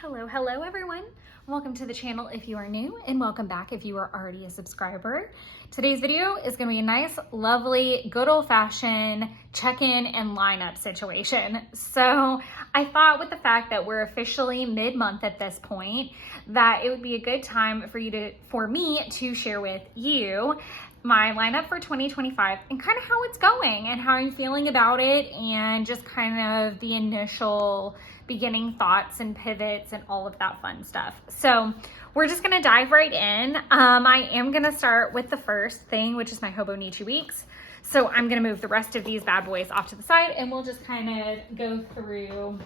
Hello everyone. Welcome to the channel if you are new, and welcome back if you are already a subscriber. Today's video is going to be a nice, lovely, good old-fashioned check-in and lineup situation. So I thought, with the fact that we're officially mid-month at this point, that it would be a good time for me to share with you my lineup for 2025 and kind of how it's going and how I'm feeling about it, and just kind of the initial beginning thoughts and pivots and all of that fun stuff. So we're just gonna dive right in. I am gonna start with the first thing, which is my Hobonichi weeks. So I'm gonna move the rest of these bad boys off to the side, and we'll just kind of go through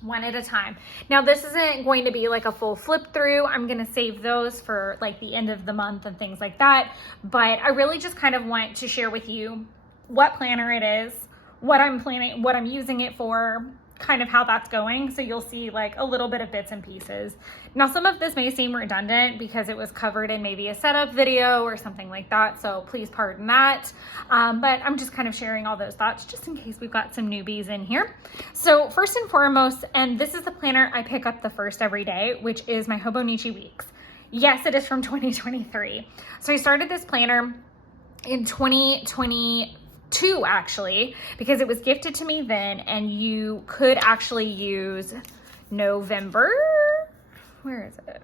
one at a time. Now, this isn't going to be like a full flip through. I'm going to save those for like the end of the month and things like that. But I really just kind of want to share with you what planner it is, what I'm planning, what I'm using it for, kind of how that's going. So you'll see like a little bit of bits and pieces. Now, some of this may seem redundant because it was covered in maybe a setup video or something like that. So please pardon that. But I'm just kind of sharing all those thoughts just in case we've got some newbies in here. So first and foremost, and this is the planner I pick up the first every day, which is my Hobonichi weeks. Yes, it is from 2023. So I started this planner in 2022 actually, because it was gifted to me then, and you could actually use November. Where is it?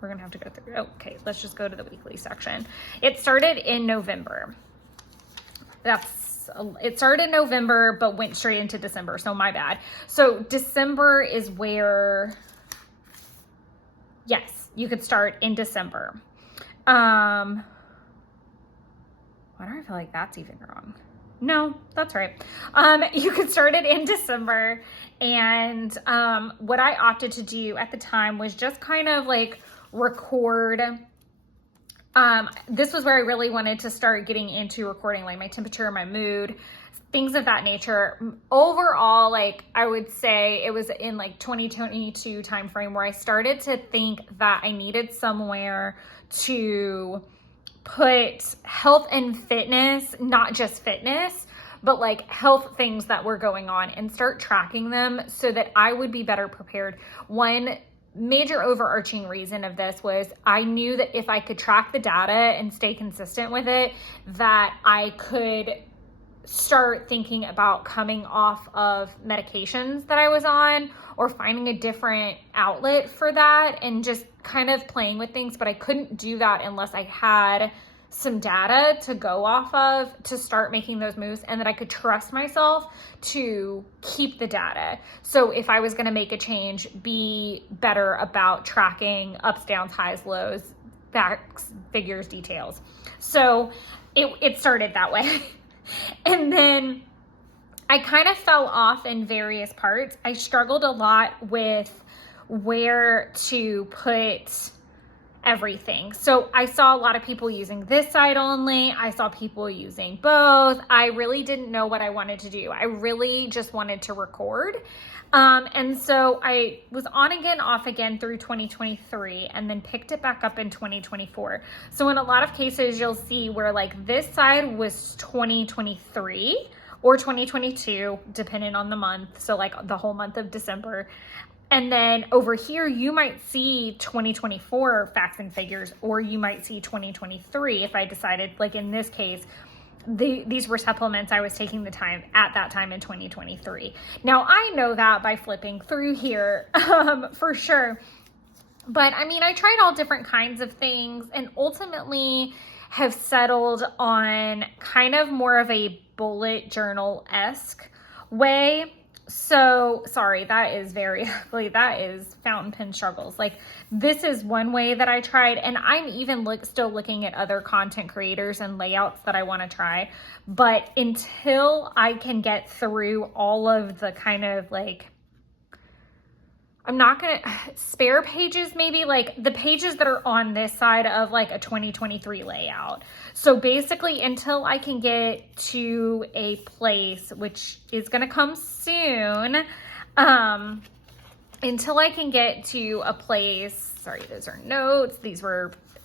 We're gonna have to go through. Okay, let's just go to the weekly section. It started in November. It started in November, but went straight into December. So my bad. So December is where, yes, you could start in December. Why do I feel like that's even wrong? No, that's right. You could start it in December. And what I opted to do at the time was just kind of like record. This was where I really wanted to start getting into recording like my temperature, my mood, things of that nature. Overall, like I would say it was in like 2022 timeframe where I started to think that I needed somewhere to put health and fitness, not just fitness, but like health things that were going on, and start tracking them so that I would be better prepared. One major overarching reason of this was I knew that if I could track the data and stay consistent with it, that I could start thinking about coming off of medications that I was on, or finding a different outlet for that, and just kind of playing with things. But I couldn't do that unless I had some data to go off of to start making those moves, and that I could trust myself to keep the data. So if I was going to make a change, be better about tracking ups, downs, highs, lows, facts, figures, details. So it started that way. And then I kind of fell off in various parts. I struggled a lot with where to put everything. So I saw a lot of people using this side only. I saw people using both. I really didn't know what I wanted to do. I really just wanted to record. And so I was on again, off again through 2023, and then picked it back up in 2024. So in a lot of cases, you'll see where like this side was 2023 or 2022, depending on the month. So like the whole month of December. And then over here, you might see 2024 facts and figures, or you might see 2023 if I decided, like in this case, these were supplements I was taking the time at that time in 2023. Now, I know that by flipping through here, for sure. But I mean, I tried all different kinds of things, and ultimately have settled on kind of more of a bullet journal-esque way. So sorry, that is very ugly. That is fountain pen struggles. Like, this is one way that I tried, and I'm even still looking at other content creators and layouts that I want to try. But until I can get through all of the kind of like, I'm not going to spare pages, maybe like the pages that are on this side of like a 2023 layout. So basically, until I can get to a place, which is going to come soon, until I can get to a place, sorry, those are notes.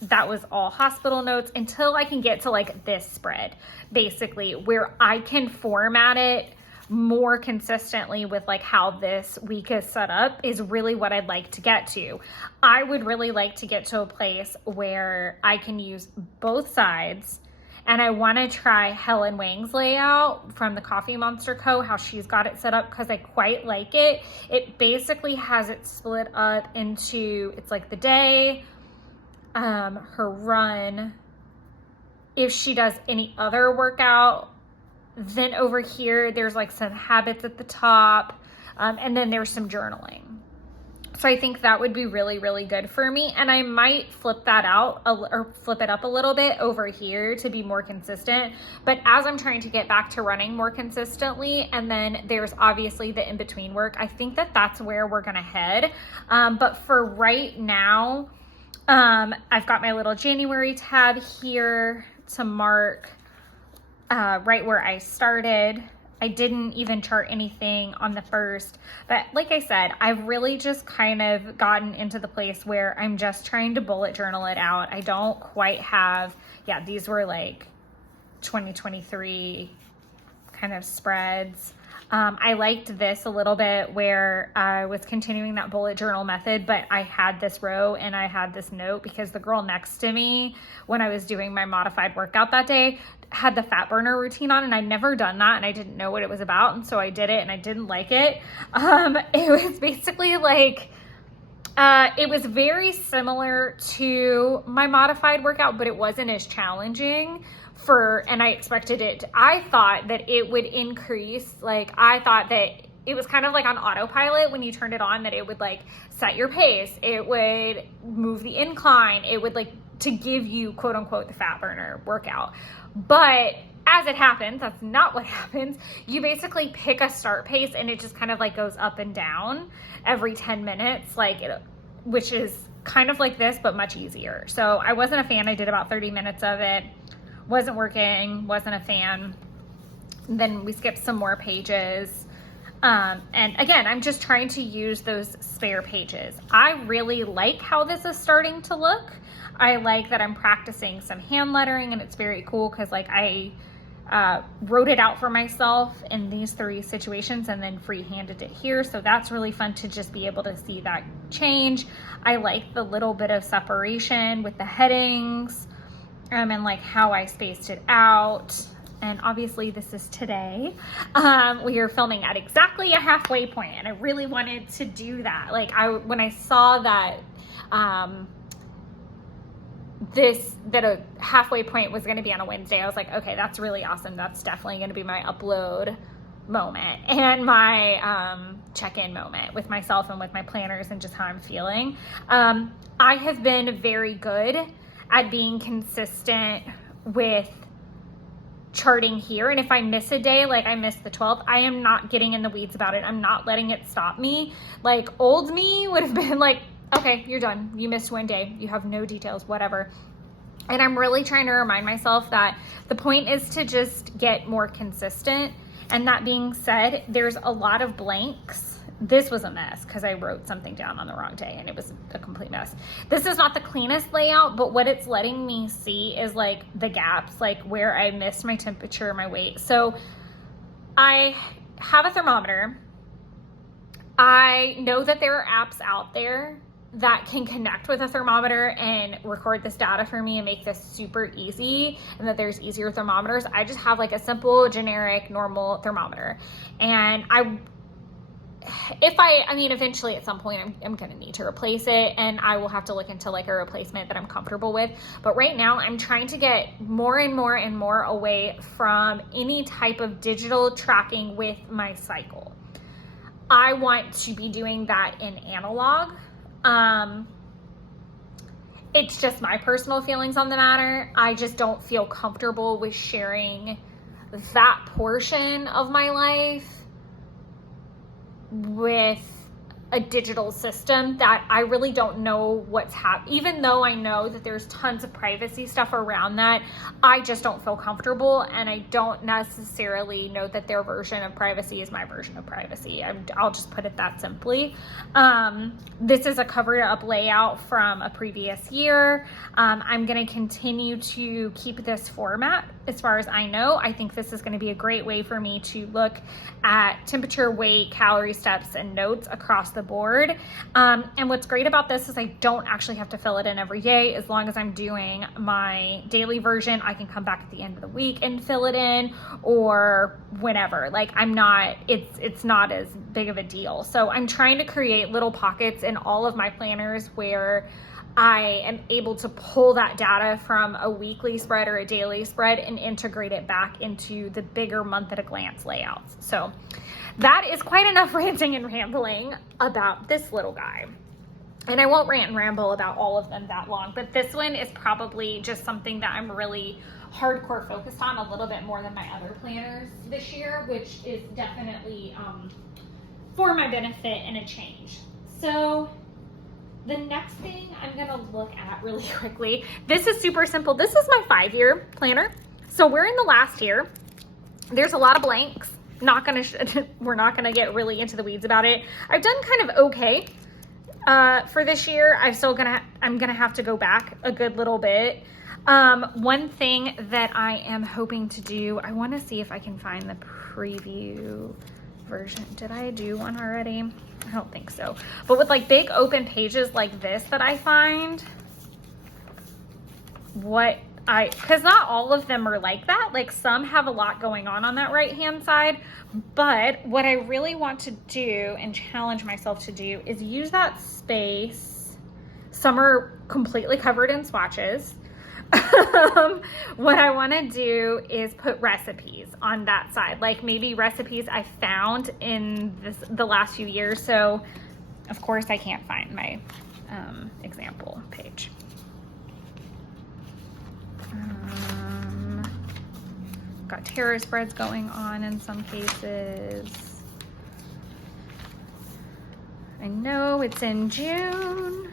That was all hospital notes, until I can get to like this spread, basically, where I can format it more consistently with like how this week is set up is really what I'd like to get to. I would really like to get to a place where I can use both sides. And I want to try Helen Wang's layout from the Coffee Monster Co., how she's got it set up, because I quite like it. It basically has it split up into, it's like the day, her run, if she does any other workout, then over here, there's like some habits at the top, and then there's some journaling. So I think that would be really, really good for me. And I might flip that out or flip it up a little bit over here to be more consistent. But as I'm trying to get back to running more consistently, and then there's obviously the in-between work, I think that that's where we're gonna head. But for right now, I've got my little January tab here to mark right where I started. I didn't even chart anything on the first, but like I said, I've really just kind of gotten into the place where I'm just trying to bullet journal it out. I don't quite have, yeah, these were like 2023 kind of spreads. I liked this a little bit where I was continuing that bullet journal method, but I had this row and I had this note because the girl next to me, when I was doing my modified workout that day, had the fat burner routine on, and I'd never done that and I didn't know what it was about. And so I did it and I didn't like it. It was basically like, it was very similar to my modified workout, but it wasn't as challenging and I expected it. I thought that it would increase. Like, I thought that it was kind of like on autopilot when you turned it on, that it would like set your pace. It would move the incline. It would like to give you quote unquote the fat burner workout. But as it happens, that's not what happens. You basically pick a start pace and it just kind of like goes up and down every 10 minutes, which is kind of like this, but much easier. So I wasn't a fan. I did about 30 minutes of it. Wasn't working, wasn't a fan. Then we skipped some more pages. And again, I'm just trying to use those spare pages. I really like how this is starting to look. I like that I'm practicing some hand lettering, and it's very cool because like I wrote it out for myself in these 3 situations and then free-handed it here. So that's really fun to just be able to see that change. I like the little bit of separation with the headings. And like how I spaced it out. And obviously this is today. We are filming at exactly a halfway point, and I really wanted to do that. Like when I saw that that a halfway point was going to be on a Wednesday, I was like, okay, that's really awesome. That's definitely going to be my upload moment and my check-in moment with myself and with my planners and just how I'm feeling. I have been very good at being consistent with charting here. And if I miss a day, like I missed the 12th, I am not getting in the weeds about it. I'm not letting it stop me. Like old me would have been like, okay, you're done. You missed one day. You have no details, whatever. And I'm really trying to remind myself that the point is to just get more consistent. And that being said, there's a lot of blanks. This was a mess because I wrote something down on the wrong day and it was a complete mess. This is not the cleanest layout, but what it's letting me see is like the gaps, like where I missed my temperature, my weight. So I have a thermometer. I know that there are apps out there that can connect with a thermometer and record this data for me and make this super easy, and that there's easier thermometers. I just have like a simple, generic, normal thermometer. And eventually at some point I'm going to need to replace it, and I will have to look into like a replacement that I'm comfortable with. But right now I'm trying to get more and more and more away from any type of digital tracking with my cycle. I want to be doing that in analog. It's just my personal feelings on the matter. I just don't feel comfortable with sharing that portion of my life with a digital system that I really don't know what's happening. Even though I know that there's tons of privacy stuff around that, I just don't feel comfortable, and I don't necessarily know that their version of privacy is my version of privacy. I'll just put it that simply. This is a covered up layout from a previous year. I'm going to continue to keep this format as far as I know. I think this is going to be a great way for me to look at temperature, weight, calorie, steps, and notes across the board. And what's great about this is I don't actually have to fill it in every day. As long as I'm doing my daily version, I can come back at the end of the week and fill it in, or whenever. Like, it's not as big of a deal. So I'm trying to create little pockets in all of my planners where I am able to pull that data from a weekly spread or a daily spread and integrate it back into the bigger month at a glance layouts. So that is quite enough ranting and rambling about this little guy. And I won't rant and ramble about all of them that long, but this one is probably just something that I'm really hardcore focused on a little bit more than my other planners this year, which is definitely for my benefit and a change. So the next thing I'm gonna look at really quickly, this is super simple. This is my 5-year planner. So we're in the last year. There's a lot of blanks. We're not gonna get really into the weeds about it. I've done kind of okay for this year. I'm gonna have to go back a good little bit. One thing that I am hoping to do, I wanna see if I can find the preview version. Did I do one already? I don't think so. But with like big open pages like this that I find, because not all of them are like that. Like, some have a lot going on that right hand side. But what I really want to do and challenge myself to do is use that space. Some are completely covered in swatches. What I want to do is put recipes on that side, like maybe recipes I found in the last few years. So of course I can't find my example page. Got tarot spreads going on in some cases. I know it's in June.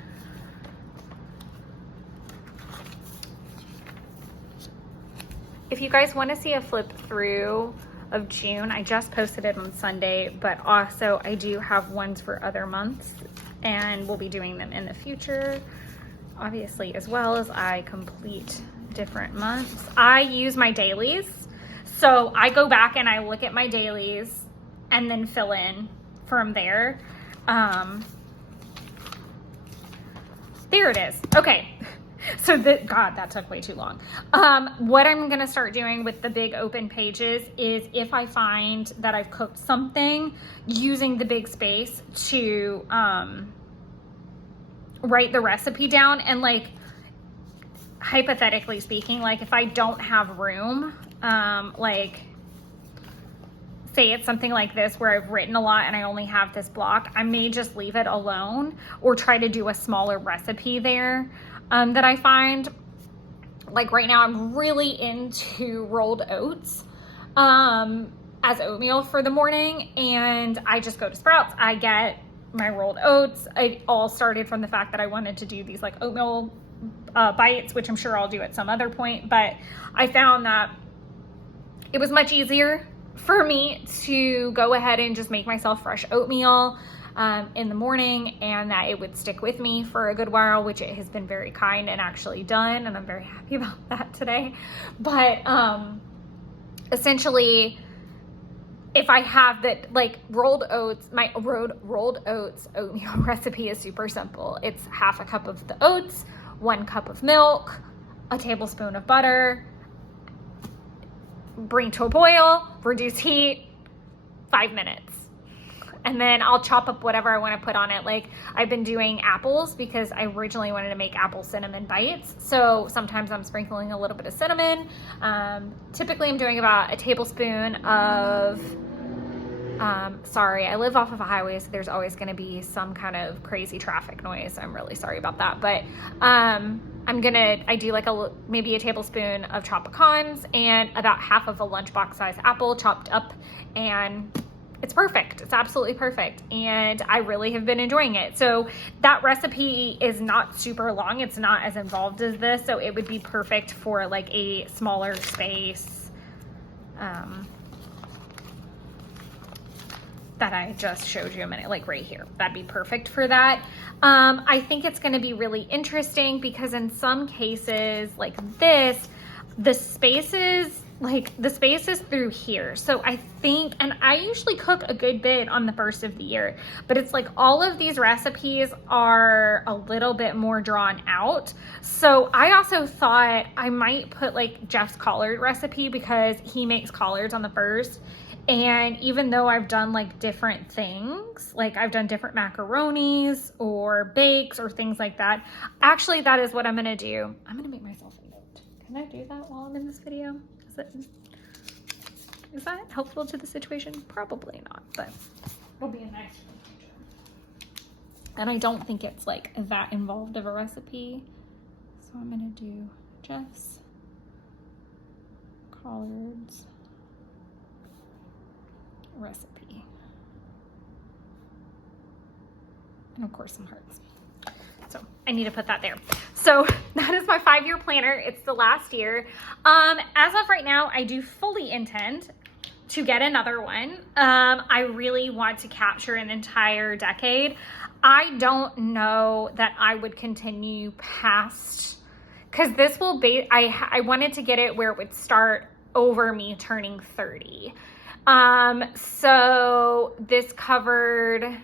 If you guys want to see a flip through of June, I just posted it on Sunday, but also I do have ones for other months, and we'll be doing them in the future, obviously, as well as I complete different months. I use my dailies. So I go back and I look at my dailies and then fill in from there. There it is. Okay. So God, that took way too long. What I'm going to start doing with the big open pages is, if I find that I've cooked something, using the big space to write the recipe down. And like, hypothetically speaking, like if I don't have room, like say it's something like this where I've written a lot and I only have this block, I may just leave it alone or try to do a smaller recipe there. That I find, like right now I'm really into rolled oats as oatmeal for the morning, and I just go to Sprouts, I get my rolled oats. It all started from the fact that I wanted to do these like oatmeal bites, which I'm sure I'll do at some other point, but I found that it was much easier for me to go ahead and just make myself fresh oatmeal in the morning, and that it would stick with me for a good while, which it has been very kind and actually done, and I'm very happy about that today. But essentially, if I have that, like rolled oats, my rolled oats oatmeal recipe is super simple. It's half a cup of the oats, 1 cup of milk, a tablespoon of butter, bring to a boil, reduce heat, 5 minutes. And then I'll chop up whatever I want to put on it. Like I've been doing apples because I originally wanted to make apple cinnamon bites. So sometimes I'm sprinkling a little bit of cinnamon. Typically I'm doing about a tablespoon of, sorry, I live off of a highway, so there's always going to be some kind of crazy traffic noise. I'm really sorry about that. But I do like maybe a tablespoon of chopped pecans and about half of a lunchbox size apple chopped up, and it's perfect. It's absolutely perfect. And I really have been enjoying it. So that recipe is not super long. It's not as involved as this. So it would be perfect for like a smaller space that I just showed you a minute, like right here. That'd be perfect for that. I think it's going to be really interesting because in some cases like this, the spaces like the space is through here. So I think, and I usually cook a good bit on the first of the year, but it's like all of these recipes are a little bit more drawn out. So I also thought I might put like Jeff's collard recipe, because he makes collards on the first. And even though I've done like different things, like I've done different macaronis or bakes or things like that, actually that is what I'm gonna do. I'm gonna make myself a note. Can I do that while I'm in this video? Is that helpful to the situation? Probably not, but it'll be a nice feature. And I don't think it's like that involved of a recipe. So I'm gonna do Jeff's collards recipe. And of course some hearts. So I need to put that there. So that is my 5-year planner. It's the last year. As of right now, I do fully intend to get another one. I really want to capture an entire decade. I don't know that I would continue past, because this will be, I wanted to get it where it would start over me turning 30. So this covered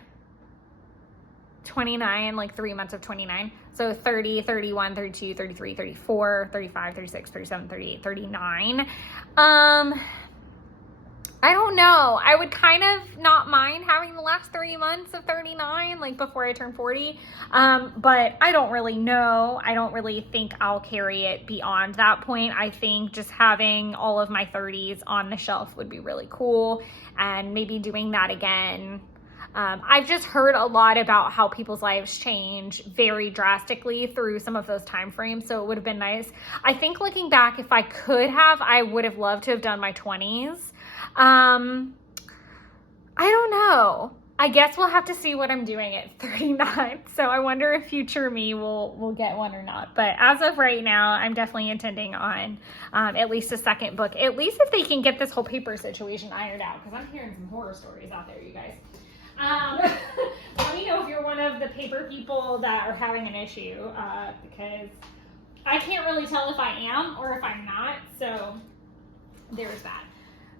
29, like 3 months of 29. So 30, 31, 32, 33, 34, 35, 36, 37, 38, 39. I don't know. I would kind of not mind having the last 3 months of 39, like before I turn 40. But I don't really know. I don't really think I'll carry it beyond that point. I think just having all of my 30s on the shelf would be really cool, and maybe doing that again. I've just heard a lot about how people's lives change very drastically through some of those time frames. So it would have been nice. I think looking back, if I could have, I would have loved to have done my 20s. I don't know. I guess we'll have to see what I'm doing at 39. So I wonder if future me will get one or not. But as of right now, I'm definitely intending on at least a second book. At least if they can get this whole paper situation ironed out, because I'm hearing some horror stories out there, you guys. Let me know if you're one of the paper people that are having an issue, because I can't really tell if I am or if I'm not. So there's that.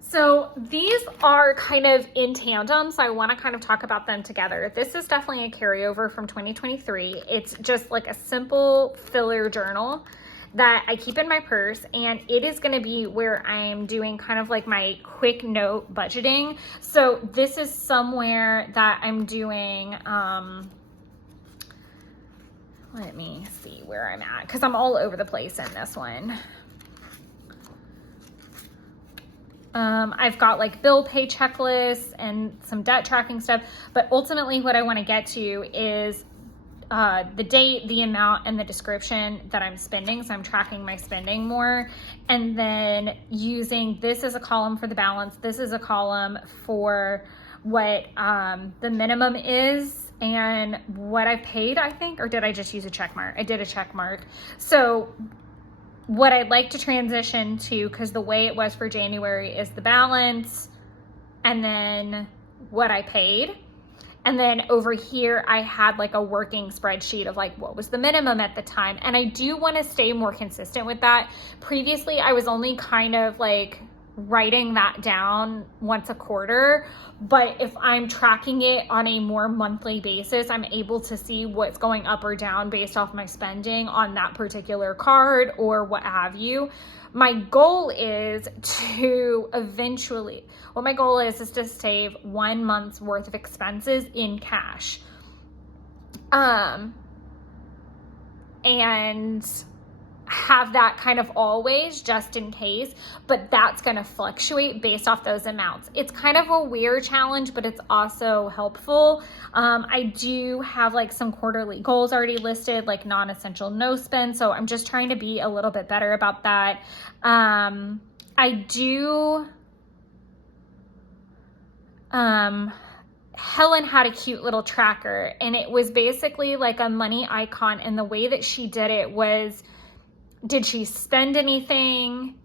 So these are kind of in tandem, so I want to kind of talk about them together. This is definitely a carryover from 2023. It's just like a simple filler journal that I keep in my purse, and it is going to be where I'm doing kind of like my quick note budgeting. So this is somewhere that I'm doing, let me see where I'm at, because I'm all over the place in this one. I've got like bill pay checklists and some debt tracking stuff, but ultimately what I want to get to is the date, the amount, and the description that I'm spending. So I'm tracking my spending more, and then using this as a column for the balance. This is a column for what the minimum is and what I paid, I think, or did I just use a check mark? I did a check mark. So what I'd like to transition to, because the way it was for January, is the balance and then what I paid. And then over here, I had like a working spreadsheet of like what was the minimum at the time. And I do want to stay more consistent with that. Previously, I was only kind of like writing that down once a quarter. But if I'm tracking it on a more monthly basis, I'm able to see what's going up or down based off my spending on that particular card or what have you. My goal is to eventually, what my goal is to save 1 month's worth of expenses in cash. And have that kind of always just in case, but that's going to fluctuate based off those amounts. It's kind of a weird challenge, but it's also helpful. I do have like some quarterly goals already listed, like non-essential no spend. So I'm just trying to be a little bit better about that. Helen had a cute little tracker, and it was basically like a money icon. And the way that she did it was, did she spend anything?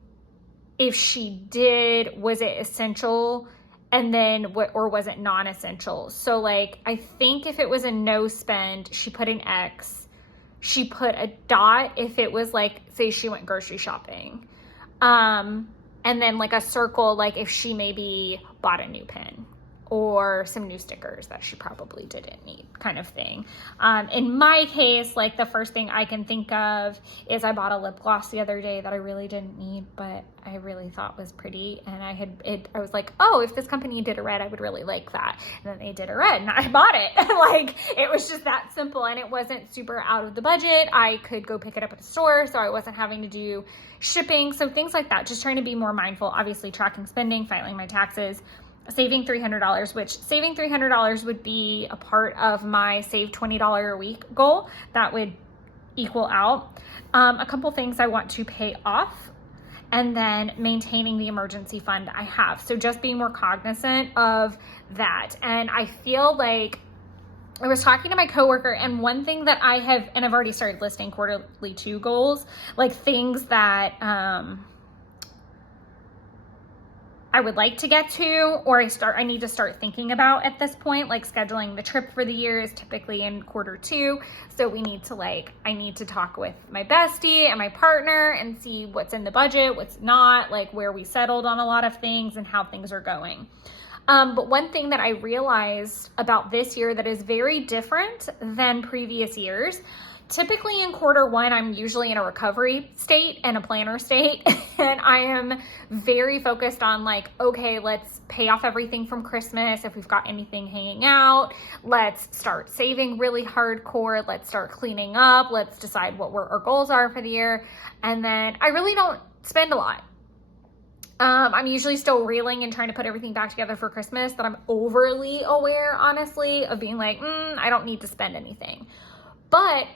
If she did, was it essential? And then what, or was it non-essential? So like, I think if it was a no spend, she put an X. She put a dot if it was like, say she went grocery shopping. And then like a circle, like if she maybe bought a new pen or some new stickers that she probably didn't need, kind of thing. In my case, like the first thing I can think of is I bought a lip gloss the other day that I really didn't need, but I really thought was pretty. And I was like, oh, if this company did a red, I would really like that. And then they did a red and I bought it. Like, it was just that simple, and it wasn't super out of the budget. I could go pick it up at the store, so I wasn't having to do shipping. So things like that, just trying to be more mindful, obviously tracking spending, filing my taxes, saving $300, which saving $300 would be a part of my save $20 a week goal. That would equal out. A couple things I want to pay off, and then maintaining the emergency fund I have. So just being more cognizant of that. And I feel like I was talking to my coworker, and one thing that I've already started listing quarterly 2 goals, like things that, I would like to get to, or I need to start thinking about at this point, like scheduling the trip for the year is typically in quarter 2. So I need to talk with my bestie and my partner and see what's in the budget, what's not, like where we settled on a lot of things and how things are going. But one thing that I realized about this year that is very different than previous years, typically in quarter 1, I'm usually in a recovery state and a planner state. And I am very focused on like, okay, let's pay off everything from Christmas. If we've got anything hanging out, let's start saving really hardcore. Let's start cleaning up. Let's decide what our goals are for the year. And then I really don't spend a lot. I'm usually still reeling and trying to put everything back together for Christmas, that I'm overly aware, honestly, of being like, I don't need to spend anything. But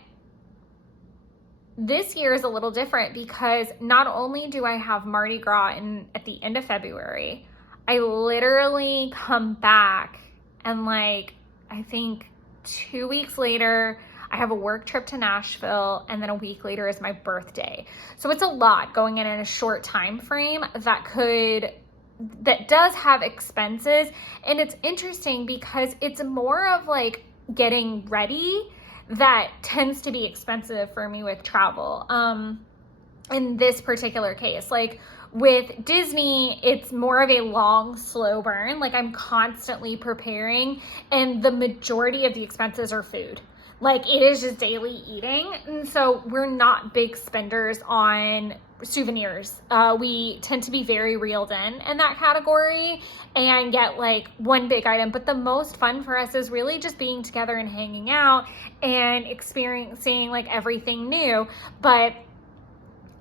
this year is a little different because not only do I have Mardi Gras at the end of February, I literally come back and like, I think 2 weeks later, I have a work trip to Nashville, and then a week later is my birthday. So it's a lot going in a short time frame that does have expenses. And it's interesting because it's more of like getting ready that tends to be expensive for me with travel. In this particular case, like with Disney, it's more of a long, slow burn. Like I'm constantly preparing, and the majority of the expenses are food. Like it is just daily eating. And so we're not big spenders on souvenirs. We tend to be very reeled in that category and get like one big item. But the most fun for us is really just being together and hanging out and experiencing like everything new. But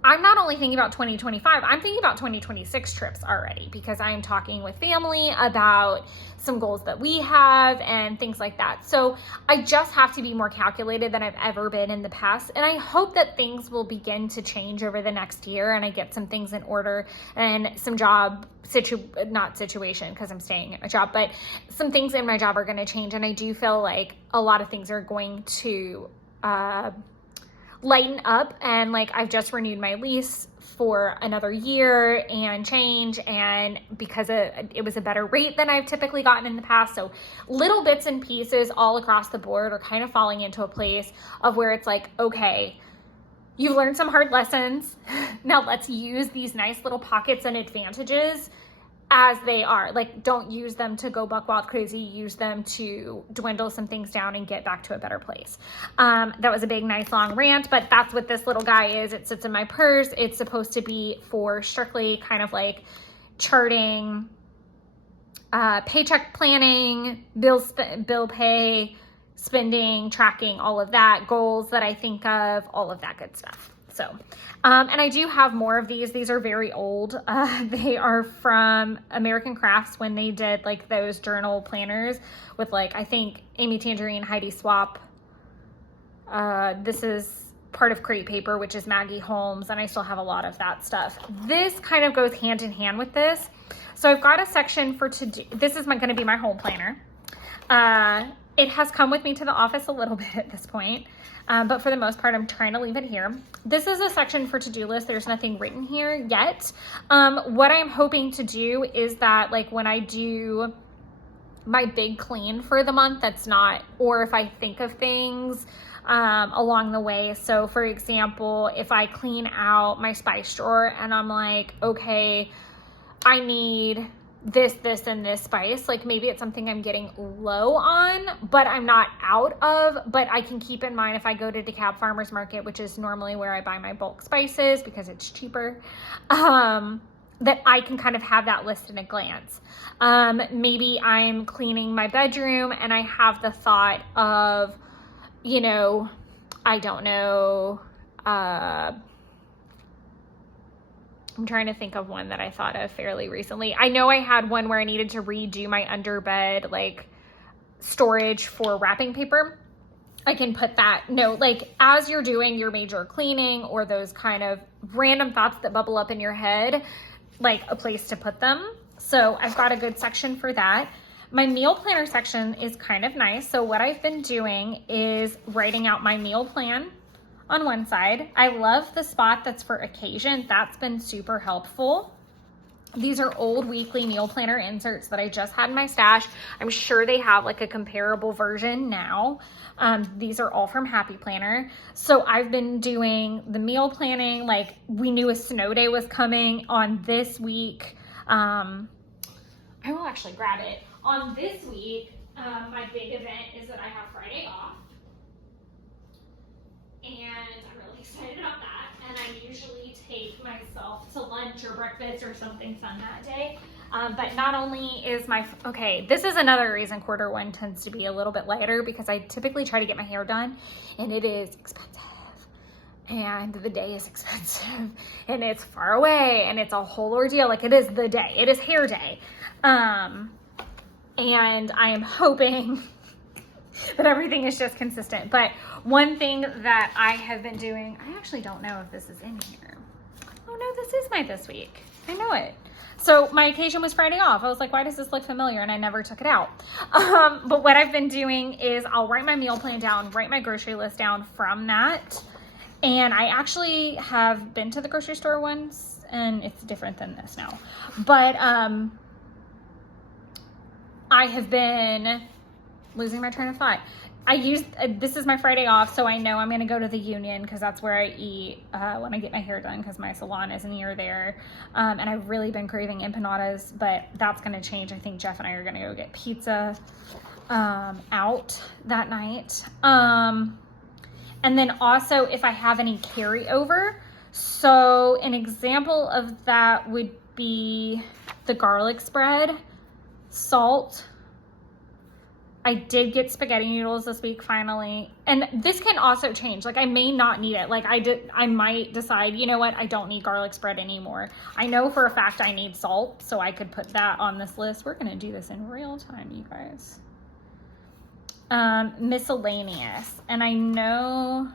I'm not only thinking about 2025, I'm thinking about 2026 trips already, because I'm talking with family about some goals that we have and things like that. So I just have to be more calculated than I've ever been in the past. And I hope that things will begin to change over the next year, and I get some things in order, and some not situation because I'm staying at my job, but some things in my job are going to change. And I do feel like a lot of things are going to, lighten up, and like I've just renewed my lease for another year and change, and because it was a better rate than I've typically gotten in the past. So little bits and pieces all across the board are kind of falling into a place of where it's like, okay, you've learned some hard lessons. Now let's use these nice little pockets and advantages as they are. Like, don't use them to go buck wild crazy, use them to dwindle some things down and get back to a better place. That was a big, nice, long rant, but that's what this little guy is. It sits in my purse. It's supposed to be for strictly kind of like charting, paycheck planning, bill pay, spending, tracking, all of that, goals that I think of, all of that good stuff. So, and I do have more of these. These are very old. They are from American Crafts when they did like those journal planners with like, I think Amy Tangerine, Heidi Swap. This is part of Crate Paper, which is Maggie Holmes. And I still have a lot of that stuff. This kind of goes hand in hand with this. So I've got a section for to-do. This is going to be my home planner. It has come with me to the office a little bit at this point. But for the most part, I'm trying to leave it here. This is a section for to-do list. There's nothing written here yet. What I'm hoping to do is that like when I do my big clean for the month, that's not, or if I think of things along the way. So for example, if I clean out my spice drawer and I'm like, okay, I need this, and this spice. Like maybe it's something I'm getting low on, but I'm not out of, but I can keep in mind if I go to DeKalb Farmers Market, which is normally where I buy my bulk spices because it's cheaper, that I can kind of have that list in a glance. Maybe I'm cleaning my bedroom and I have the thought of, you know, I don't know, I'm trying to think of one that I thought of fairly recently. I know I had one where I needed to redo my underbed, like storage for wrapping paper. I can put that note, like as you're doing your major cleaning or those kind of random thoughts that bubble up in your head, like a place to put them. So I've got a good section for that. My meal planner section is kind of nice. So what I've been doing is writing out my meal plan on one side. I love the spot that's for occasion. That's been super helpful. These are old weekly meal planner inserts that I just had in my stash. I'm sure they have like a comparable version now. These are all from Happy Planner. So I've been doing the meal planning, like we knew a snow day was coming on this week. I will actually grab it. On this week, my big event is that I have Friday off. And I'm really excited about that. And I usually take myself to lunch or breakfast or something fun that day. But not only is okay, this is another reason Q1 tends to be a little bit lighter, because I typically try to get my hair done and it is expensive. And the day is expensive and it's far away and it's a whole ordeal. Like it is the day, it is hair day. And I am hoping that everything is just consistent. But one thing that I have been doing, I actually don't know if this is in here. Oh no, this is my this week. I know it. So my occasion was Friday off. I was like, why does this look familiar? And I never took it out. But what I've been doing is I'll write my meal plan down, write my grocery list down from that. And I actually have been to the grocery store once, and it's different than this now. But I have been losing my train of thought. This is my Friday off, so I know I'm going to go to the Union because that's where I eat when I get my hair done, because my salon is near there. And I've really been craving empanadas, but that's going to change. I think Jeff and I are going to go get pizza out that night. And then also if I have any carryover. So an example of that would be the garlic spread, salt. I did get spaghetti noodles this week finally. And this can also change. Like I may not need it. Like I might decide, you know what? I don't need garlic spread anymore. I know for a fact I need salt, so I could put that on this list. We're going to do this in real time, you guys. Miscellaneous. And I know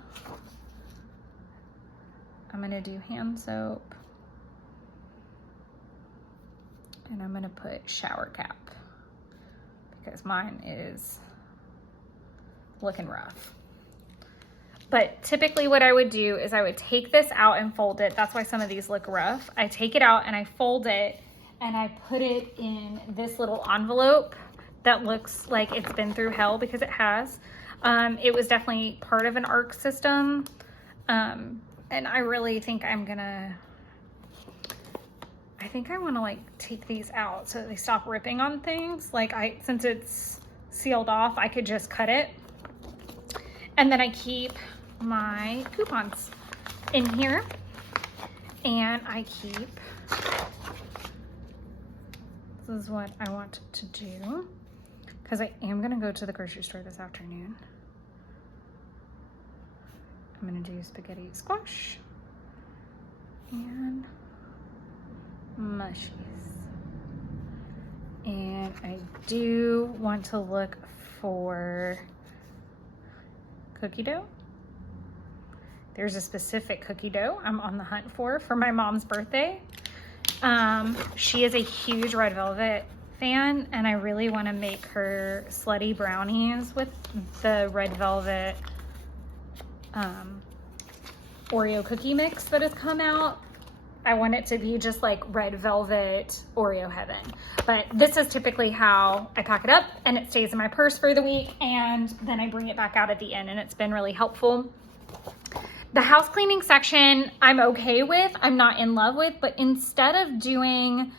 I'm going to do hand soap. And I'm going to put shower cap, because mine is looking rough. But typically what I would do is I would take this out and fold it. That's why some of these look rough. I take it out and I fold it and I put it in this little envelope that looks like it's been through hell, because it has. It was definitely part of an ARC system. And I really think I want to like take these out so that they stop ripping on things. Like since it's sealed off, I could just cut it. And then I keep my coupons in here, and I keep, this is what I want to do, because I am going to go to the grocery store this afternoon. I'm going to do spaghetti squash and mushies. And I do want to look for cookie dough. There's a specific cookie dough I'm on the hunt for my mom's birthday. She is a huge Red Velvet fan, and I really want to make her slutty brownies with the Red Velvet Oreo cookie mix that has come out. I want it to be just like Red Velvet Oreo heaven. But this is typically how I pack it up, and it stays in my purse for the week, and then I bring it back out at the end, and it's been really helpful. The house cleaning section I'm okay with, I'm not in love with, but instead of doing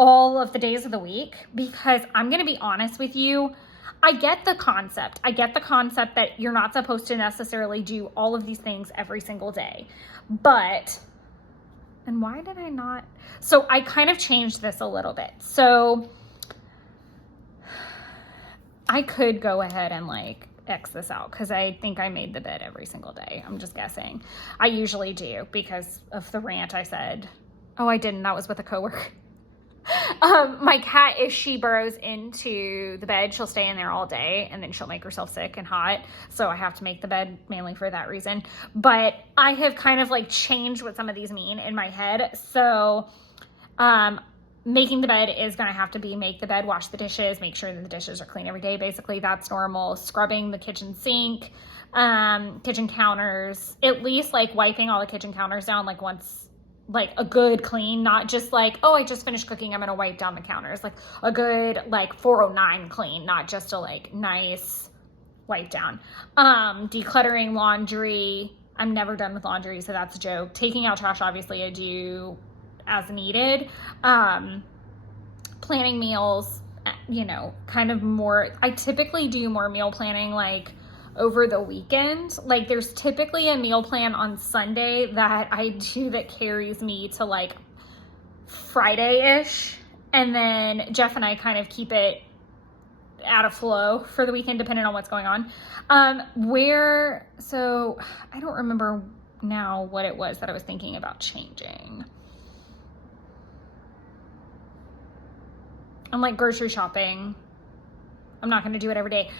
all of the days of the week, because I'm going to be honest with you, I get the concept. I get the concept that you're not supposed to necessarily do all of these things every single day. But, and why did I not? So I kind of changed this a little bit. So I could go ahead and like X this out because I think I made the bed every single day. I'm just guessing. I usually do because of the rant I said. Oh, I didn't. That was with a coworker. My cat, if she burrows into the bed, she'll stay in there all day and then she'll make herself sick and hot. So I have to make the bed mainly for that reason. But I have kind of like changed what some of these mean in my head. So, making the bed is going to have to be make the bed, wash the dishes, make sure that the dishes are clean every day. Basically, that's normal. Scrubbing the kitchen sink, kitchen counters, at least like wiping all the kitchen counters down like once, like a good clean, not just like, oh, I just finished cooking, I'm going to wipe down the counters. Like a good like 409 clean, not just a like nice wipe down. Decluttering laundry. I'm never done with laundry, so that's a joke. Taking out trash, obviously I do as needed. Planning meals, you know, kind of more, I typically do more meal planning like over the weekend. Like there's typically a meal plan on Sunday that I do that carries me to like Friday-ish. And then Jeff and I kind of keep it out of flow for the weekend, depending on what's going on. So I don't remember now what it was that I was thinking about changing. I'm like grocery shopping. I'm not going to do it every day.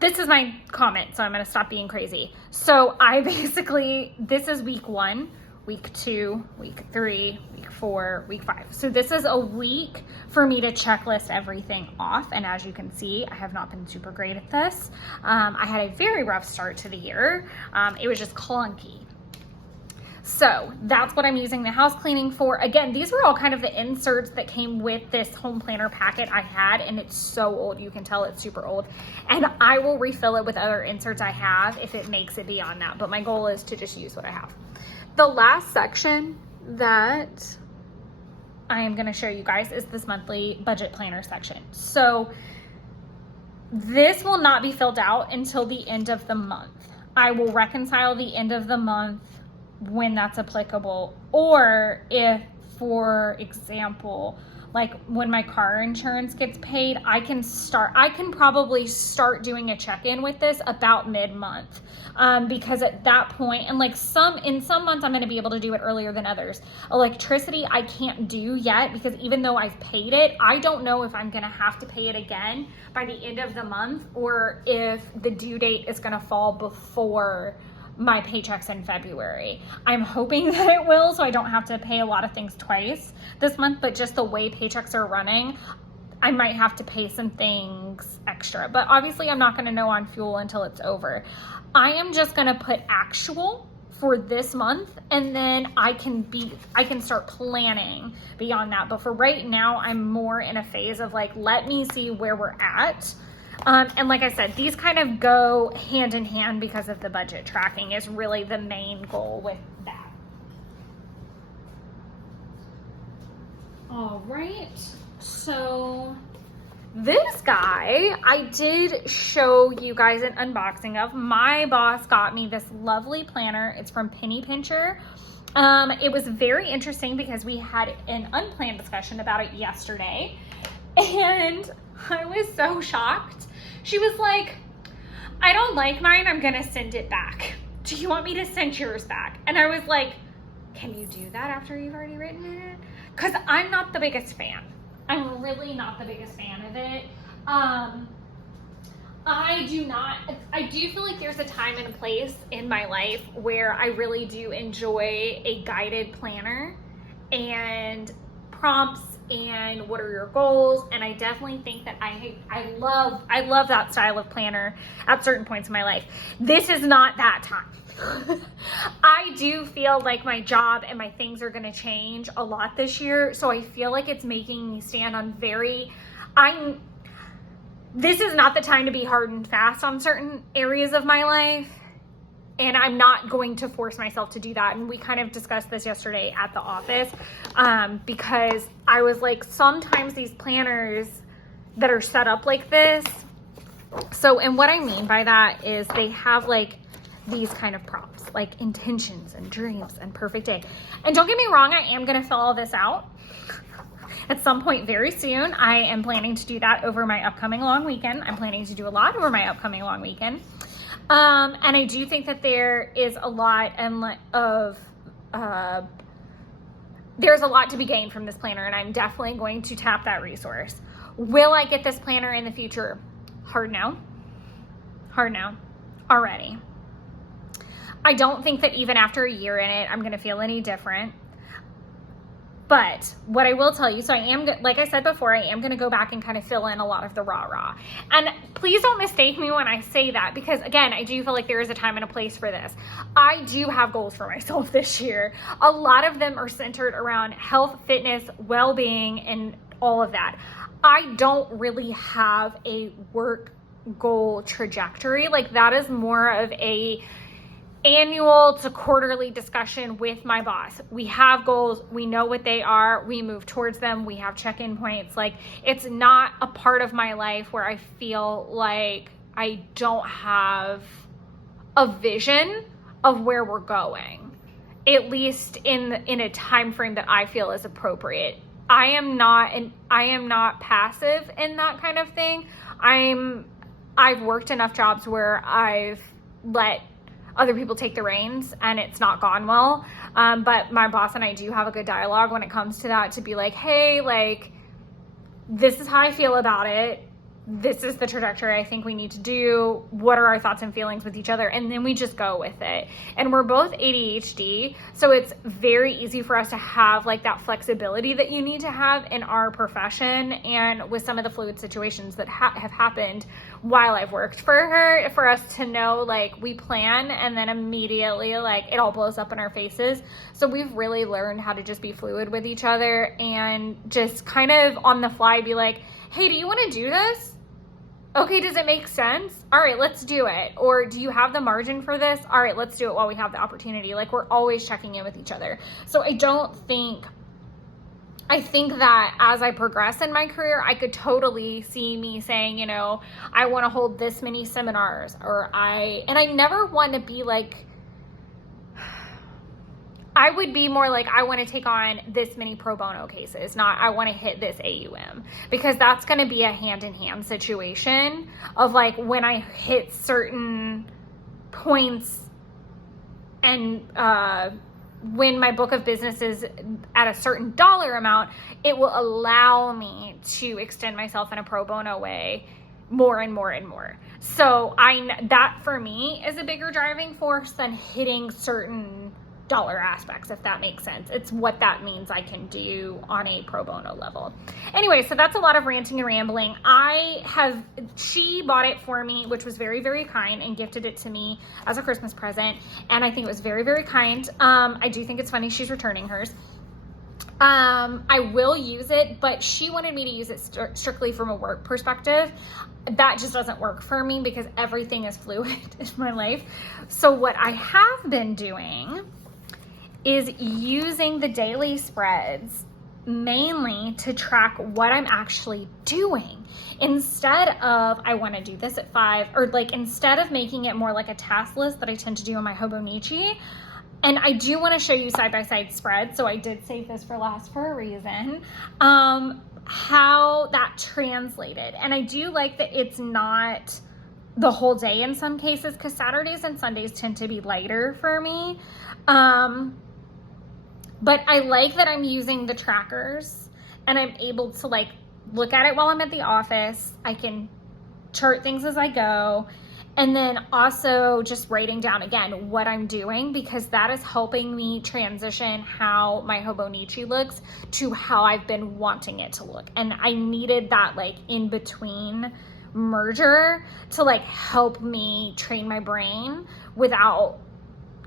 This is my comment, so I'm going to stop being crazy. So I basically, this is week 1, week 2, week 3, week 4, week 5. So this is a week for me to checklist everything off. And as you can see, I have not been super great at this. I had a very rough start to the year. It was just clunky. So that's what I'm using the house cleaning for. Again, these were all kind of the inserts that came with this home planner packet I had, and it's so old. You can tell it's super old. And I will refill it with other inserts I have if it makes it beyond that. But my goal is to just use what I have. The last section that I am going to show you guys is this monthly budget planner section. So this will not be filled out until the end of the month. I will reconcile the end of the month when that's applicable, or if, for example, like when my car insurance gets paid, I can probably start doing a check-in with this about mid-month, because at that point, and like in some months I'm going to be able to do it earlier than others. Electricity I can't do yet, because even though I've paid it, I don't know if I'm going to have to pay it again by the end of the month, or if the due date is going to fall before my paychecks in February. I'm hoping that it will, so I don't have to pay a lot of things twice this month, but just the way paychecks are running, I might have to pay some things extra. But obviously I'm not gonna know on fuel until it's over. I am just gonna put actual for this month, and then I can start planning beyond that. But for right now, I'm more in a phase of like, let me see where we're at. And like I said, these kind of go hand in hand because of the budget tracking is really the main goal with that. All right, so this guy, I did show you guys an unboxing of. My boss got me this lovely planner. It's from Penny Pincher. It was very interesting because we had an unplanned discussion about it yesterday, and I was so shocked. She was like, I don't like mine, I'm gonna send it back. Do you want me to send yours back? And I was like, can you do that after you've already written it? Because I'm not the biggest fan. I'm really not the biggest fan of it. I do feel like there's a time and a place in my life where I really do enjoy a guided planner and prompts and what are your goals. And I definitely think that I love that style of planner at certain points in my life. This is not that time. I do feel like my job and my things are going to change a lot this year. So I feel like it's making me stand on this is not the time to be hard and fast on certain areas of my life. And I'm not going to force myself to do that. And we kind of discussed this yesterday at the office, because I was like, sometimes these planners that are set up like this. So, and what I mean by that is they have like these kind of prompts, like intentions and dreams and perfect day. And don't get me wrong, I am going to fill all this out at some point very soon. I am planning to do that over my upcoming long weekend. I'm planning to do a lot over my upcoming long weekend. And I do think that there is a lot there's a lot to be gained from this planner, and I'm definitely going to tap that resource. Will I get this planner in the future? Hard no. Hard no. Already. I don't think that even after a year in it, I'm going to feel any different. But what I will tell you, so I am, like I said before, I am going to go back and kind of fill in a lot of the rah-rah. And please don't mistake me when I say that, because again, I do feel like there is a time and a place for this. I do have goals for myself this year. A lot of them are centered around health, fitness, well-being, and all of that. I don't really have a work goal trajectory. Like, that is more of a annual to quarterly discussion with my boss. We have goals, we know what they are, we move towards them, we have check-in points. Like, it's not a part of my life where I feel like I don't have a vision of where we're going, at least in a time frame that I feel is appropriate. I am not passive in that kind of thing. I've worked enough jobs where I've let other people take the reins and it's not gone well. But my boss and I do have a good dialogue when it comes to that, to be like, hey, like, this is how I feel about it. This is the trajectory I think we need to do. What are our thoughts and feelings with each other? And then we just go with it. And we're both ADHD, so it's very easy for us to have like that flexibility that you need to have in our profession, and with some of the fluid situations that have happened while I've worked for her, for us to know, like, we plan and then immediately, like, it all blows up in our faces. So we've really learned how to just be fluid with each other and just kind of on the fly be like, hey, do you want to do this? Okay, does it make sense? All right, let's do it. Or do you have the margin for this? All right, let's do it while we have the opportunity. Like, we're always checking in with each other. So I think that as I progress in my career, I could totally see me saying, you know, I want to hold this many seminars, and I never want to be like, I would be more like, I want to take on this many pro bono cases, not I want to hit this AUM, because that's going to be a hand-in-hand situation of like, when I hit certain points and when my book of business is at a certain dollar amount, it will allow me to extend myself in a pro bono way more and more and more. So that for me is a bigger driving force than hitting certain dollar aspects, if that makes sense. It's what that means I can do on a pro bono level. Anyway, so that's a lot of ranting and rambling. She bought it for me, which was very, very kind, and gifted it to me as a Christmas present. And I think it was very, very kind. I do think it's funny she's returning hers. I will use it, but she wanted me to use it strictly from a work perspective. That just doesn't work for me because everything is fluid in my life. So what I have been doing is using the daily spreads mainly to track what I'm actually doing, instead of I want to do this at 5, or like, instead of making it more like a task list that I tend to do on my Hobonichi. And I do want to show you side-by-side spreads, so I did save this for last for a reason, how that translated. And I do like that it's not the whole day in some cases, because Saturdays and Sundays tend to be lighter for me. But I like that I'm using the trackers and I'm able to like look at it while I'm at the office. I can chart things as I go. And then also just writing down again what I'm doing, because that is helping me transition how my Hobonichi looks to how I've been wanting it to look. And I needed that like in between merger to like help me train my brain without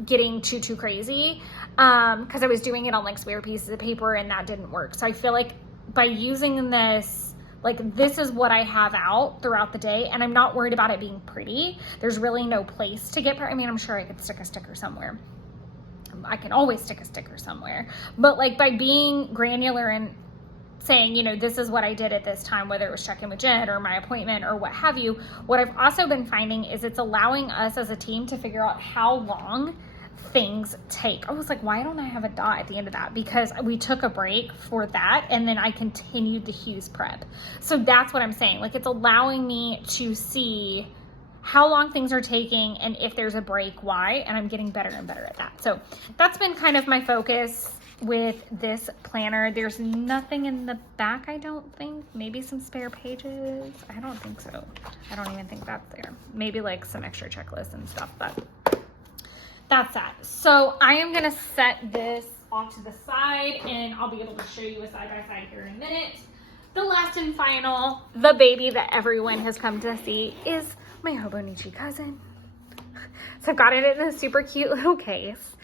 getting too crazy, because I was doing it on like square pieces of paper and that didn't work. So I feel like by using this Like, this is what I have out throughout the day, and I'm not worried about it being pretty. There's really no place to get, I mean, I'm sure I could stick a sticker somewhere. I can always stick a sticker somewhere. But like, by being granular and saying, you know, this is what I did at this time, whether it was check-in with Jen or my appointment or what have you, what I've also been finding is it's allowing us as a team to figure out how long things take. I was like, why don't I have a dot at the end of that? Because we took a break for that, and then I continued the Hughes prep. So that's what I'm saying. Like, it's allowing me to see how long things are taking, and if there's a break, why, and I'm getting better and better at that. So that's been kind of my focus with this planner. There's nothing in the back, I don't think. Maybe some spare pages. I don't think so. I don't even think that's there. Maybe like some extra checklists and stuff, but that's that. So I am gonna set this off to the side, and I'll be able to show you a side-by-side here in a minute. The last and final, the baby that everyone has come to see, is my Hobonichi cousin. So I've got it in a super cute little case.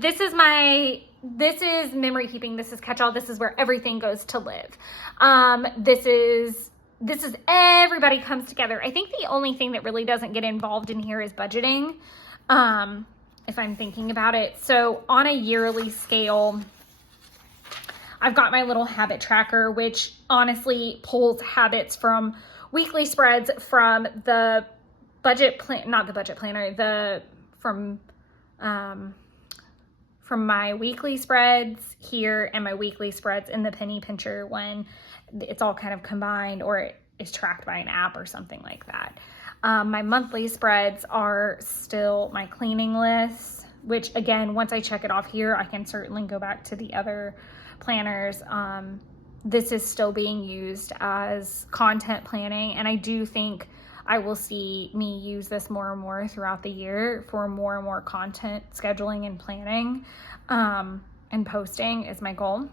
This is memory keeping. This is catch-all. This is where everything goes to live. This is everybody comes together. I think the only thing that really doesn't get involved in here is budgeting. If I'm thinking about it. So on a yearly scale, I've got my little habit tracker, which honestly pulls habits from weekly spreads from the budget plan, not the budget planner, from my weekly spreads here and my weekly spreads in the Penny Pincher one. It's all kind of combined, or it is tracked by an app or something like that. My monthly spreads are still my cleaning lists, which again, once I check it off here, I can certainly go back to the other planners. This is still being used as content planning, and I do think I will see me use this more and more throughout the year for more and more content scheduling and planning, and posting is my goal.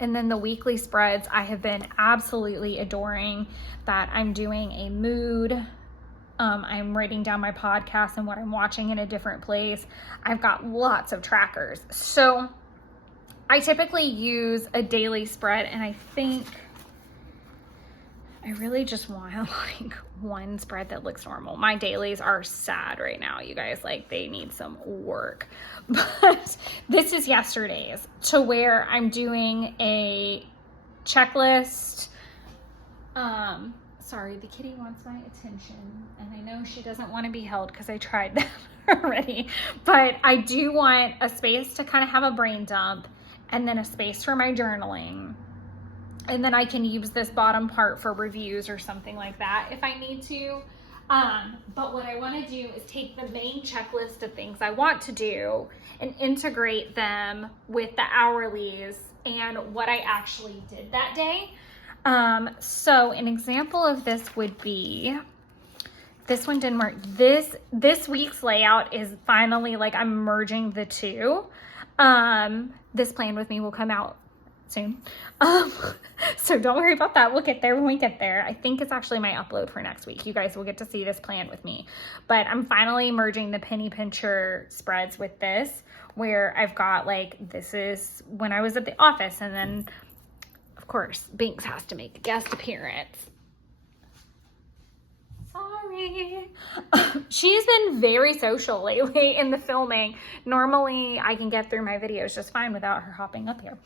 And then the weekly spreads, I have been absolutely adoring that. I'm doing a mood. I'm writing down my podcast and what I'm watching in a different place. I've got lots of trackers. So I typically use a daily spread, and I think I really just want like one spread that looks normal. My dailies are sad right now, you guys. Like, they need some work. But this is yesterday's, to where I'm doing a checklist. Sorry, the kitty wants my attention, and I know she doesn't want to be held because I tried that already. But I do want a space to kind of have a brain dump, and then a space for my journaling. And then I can use this bottom part for reviews or something like that if I need to. But what I want to do is take the main checklist of things I want to do and integrate them with the hourlies and what I actually did that day. So an example of this would be, this one didn't work. This week's layout is finally, like, I'm merging the two. This plan with me will come out soon. So don't worry about that. We'll get there when we get there. I think it's actually my upload for next week. You guys will get to see this plan with me. But I'm finally merging the Penny Pincher spreads with this, where I've got, like, this is when I was at the office, and then of course Binks has to make a guest appearance. Sorry. She's been very social lately in the filming. Normally I can get through my videos just fine without her hopping up here.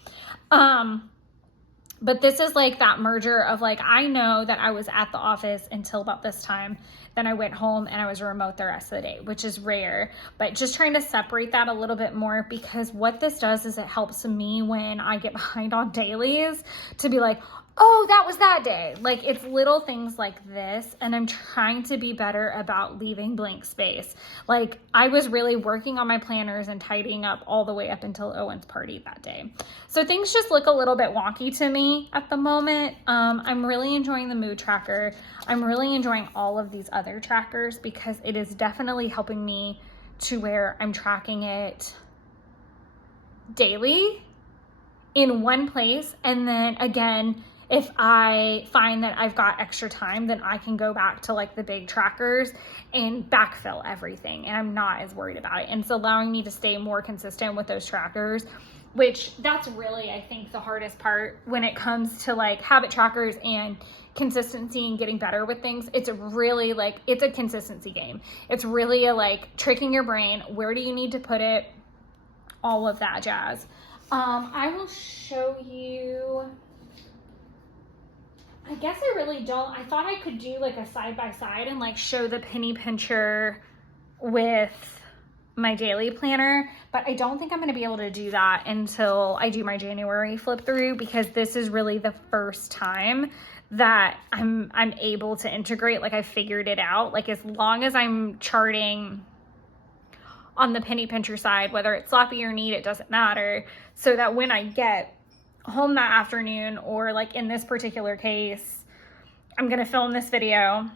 But this is like that merger of, like, I know that I was at the office until about this time. Then I went home and I was remote the rest of the day, which is rare. But just trying to separate that a little bit more, because what this does is it helps me when I get behind on dailies to be like, oh, that was that day. Like, it's little things like this, and I'm trying to be better about leaving blank space. Like, I was really working on my planners and tidying up all the way up until Owen's party that day. So things just look a little bit wonky to me at the moment. I'm really enjoying the mood tracker. I'm really enjoying all of these other trackers, because it is definitely helping me to where I'm tracking it daily in one place. And then again, if I find that I've got extra time, then I can go back to like the big trackers and backfill everything, and I'm not as worried about it. And it's allowing me to stay more consistent with those trackers, which that's really, I think, the hardest part when it comes to like habit trackers and consistency and getting better with things. It's really like, it's a consistency game. It's really a like tricking your brain. Where do you need to put it? All of that jazz. I will show you, I guess I really don't, I thought I could do like a side by side and like show the penny pincher with my daily planner, but I don't think I'm going to be able to do that until I do my January flip through, because this is really the first time that I'm able to integrate, like I figured it out. Like as long as I'm charting on the penny pincher side, whether it's sloppy or neat, it doesn't matter, so that when I get home that afternoon, or like in this particular case, I'm going to film this video,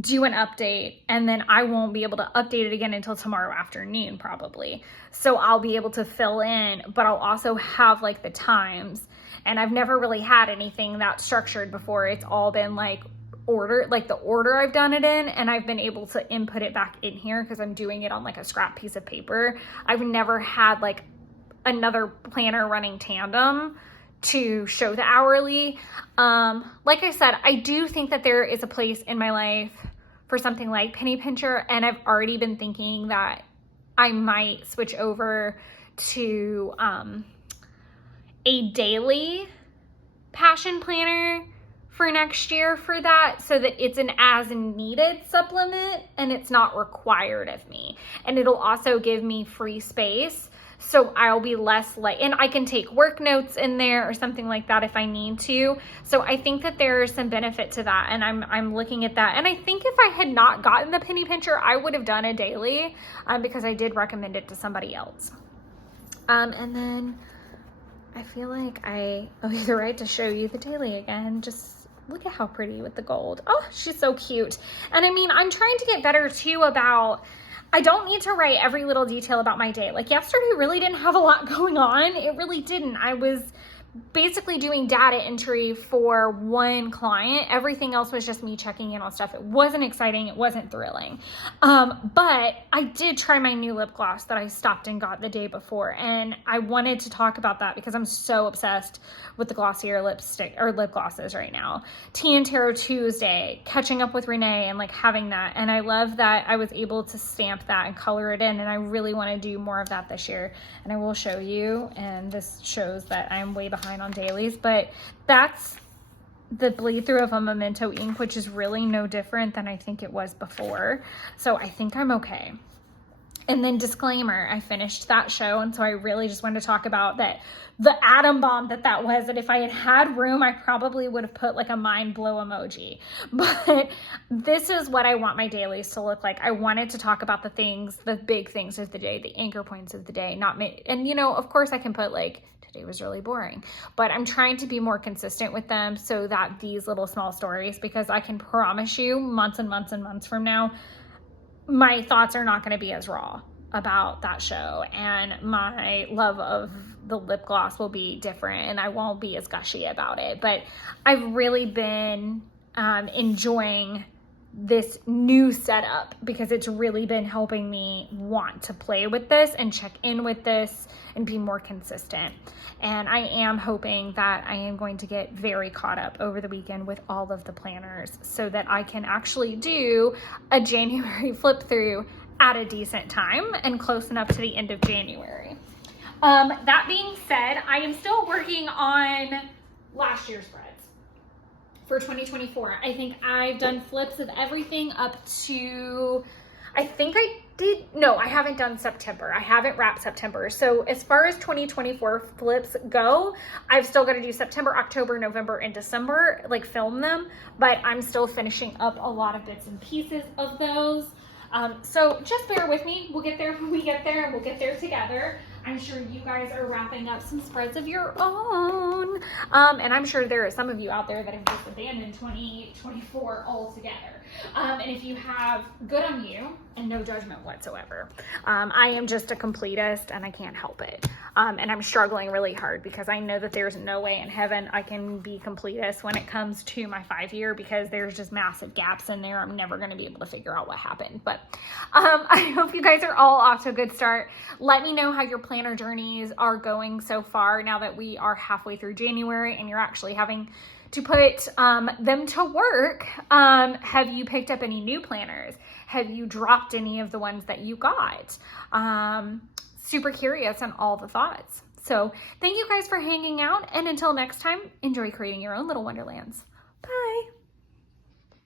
do an update, and then I won't be able to update it again until tomorrow afternoon probably. So I'll be able to fill in, but I'll also have like the times. And I've never really had anything that structured before. It's all been like order, like the order I've done it in, and I've been able to input it back in here because I'm doing it on like a scrap piece of paper. I've never had like another planner running tandem to show the hourly. Like I said, I do think that there is a place in my life for something like penny pincher, and I've already been thinking that I might switch over to a daily passion planner for next year for that, so that it's an as needed supplement and it's not required of me. And it'll also give me free space, so I'll be less like, and I can take work notes in there or something like that if I need to. So I think that there's some benefit to that, and I'm looking at that. And I think if I had not gotten the penny pincher, I would have done a daily, because I did recommend it to somebody else. And then I feel like I owe you the right to show you the daily again. Just look at how pretty with the gold. Oh, she's so cute. And I mean, I'm trying to get better too about, I don't need to write every little detail about my day. Like yesterday really didn't have a lot going on. It really didn't. I was basically doing data entry for one client. Everything else was just me checking in on stuff. It wasn't exciting. It wasn't thrilling. But I did try my new lip gloss that I stopped and got the day before. And I wanted to talk about that because I'm so obsessed with the glossier lipstick or lip glosses right now. Tea and Tarot Tuesday, catching up with Renee and like having that. And I love that I was able to stamp that and color it in. And I really want to do more of that this year. And I will show you. And this shows that I'm way behind on dailies, but that's the bleed through of a Memento ink, which is really no different than I think it was before. So I think I'm okay. And then disclaimer, I finished that show, and so I really just wanted to talk about that, the atom bomb that was, that if I had had room, I probably would have put like a mind blow emoji. But this is what I want my dailies to look like. I wanted to talk about the things, the big things of the day, the anchor points of the day, and you know, of course I can put like, today was really boring, but I'm trying to be more consistent with them so that these little small stories, because I can promise you months and months and months from now, my thoughts are not going to be as raw about that show, and my love of the lip gloss will be different, and I won't be as gushy about it. But I've really been enjoying this new setup because it's really been helping me want to play with this and check in with this and be more consistent. And I am hoping that I am going to get very caught up over the weekend with all of the planners so that I can actually do a January flip through at a decent time and close enough to the end of January. That being said, I am still working on last year's spreads for 2024. I think I've done flips of everything up to, I haven't done September. I haven't wrapped September. So as far as 2024 flips go, I've still got to do September, October, November, and December, like film them, but I'm still finishing up a lot of bits and pieces of those. So just bear with me. We'll get there when we get there, and we'll get there together. I'm sure you guys are wrapping up some spreads of your own. And I'm sure there are some of you out there that have just abandoned 2024 altogether. And if you have, good on you and no judgment whatsoever. I am just a completist and I can't help it. And I'm struggling really hard because I know that there's no way in heaven I can be completist when it comes to my 5-year, because there's just massive gaps in there. I'm never going to be able to figure out what happened. But I hope you guys are all off to a good start. Let me know how your planner journeys are going so far now that we are halfway through January and you're actually having to put them to work. Have you picked up any new planners? Have you dropped any of the ones that you got? Super curious on all the thoughts. So thank you guys for hanging out. And until next time, enjoy creating your own little wonderlands. Bye.